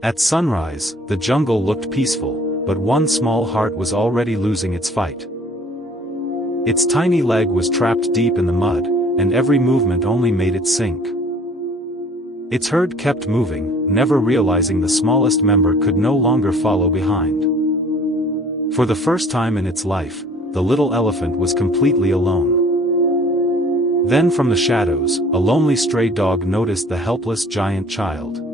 At sunrise, the jungle looked peaceful, but one small heart was already losing its fight. Its tiny leg was trapped deep in the mud, and every movement only made it sink. Its herd kept moving, never realizing the smallest member could no longer follow behind. For the first time in its life, the little elephant was completely alone. Then from the shadows, a lonely stray dog noticed the helpless giant child.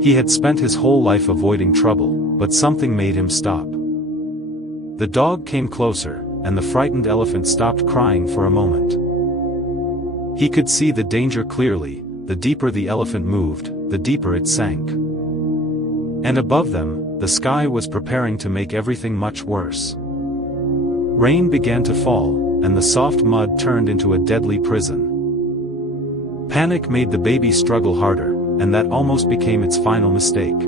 He had spent his whole life avoiding trouble, but something made him stop. The dog came closer, and the frightened elephant stopped crying for a moment. He could see the danger clearly. The deeper the elephant moved, the deeper it sank. And above them, the sky was preparing to make everything much worse. Rain began to fall, and the soft mud turned into a deadly prison. Panic made the baby struggle harder, and that almost became its final mistake.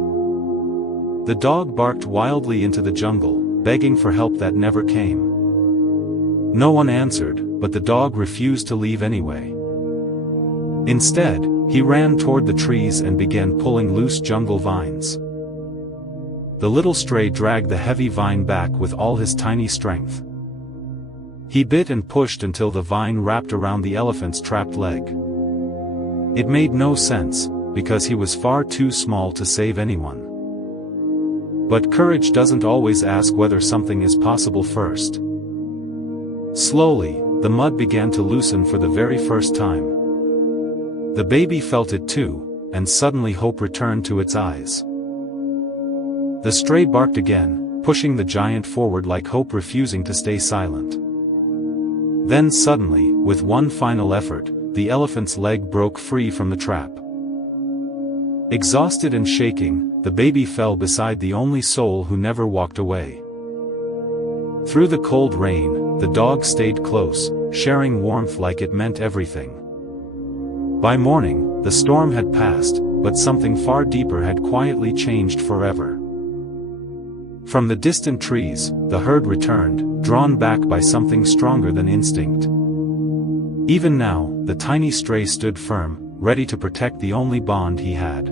The dog barked wildly into the jungle, begging for help that never came. No one answered, but the dog refused to leave anyway. Instead, he ran toward the trees and began pulling loose jungle vines. The little stray dragged the heavy vine back with all his tiny strength. He bit and pushed until the vine wrapped around the elephant's trapped leg. It made no sense, because he was far too small to save anyone. But courage doesn't always ask whether something is possible first. Slowly, the mud began to loosen for the very first time. The baby felt it too, and suddenly hope returned to its eyes. The stray barked again, pushing the giant forward like hope refusing to stay silent. Then suddenly, with one final effort, the elephant's leg broke free from the trap. Exhausted and shaking, the baby fell beside the only soul who never walked away. Through the cold rain, the dog stayed close, sharing warmth like it meant everything. By morning, the storm had passed, but something far deeper had quietly changed forever. From the distant trees, the herd returned, drawn back by something stronger than instinct. Even now, the tiny stray stood firm, ready to protect the only bond he had.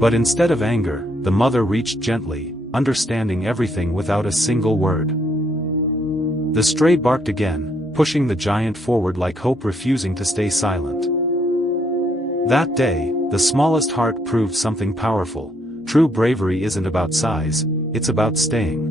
But instead of anger, the mother reached gently, understanding everything without a single word. The stray barked again, pushing the giant forward like hope refusing to stay silent. That day, the smallest heart proved something powerful. True bravery isn't about size, it's about staying.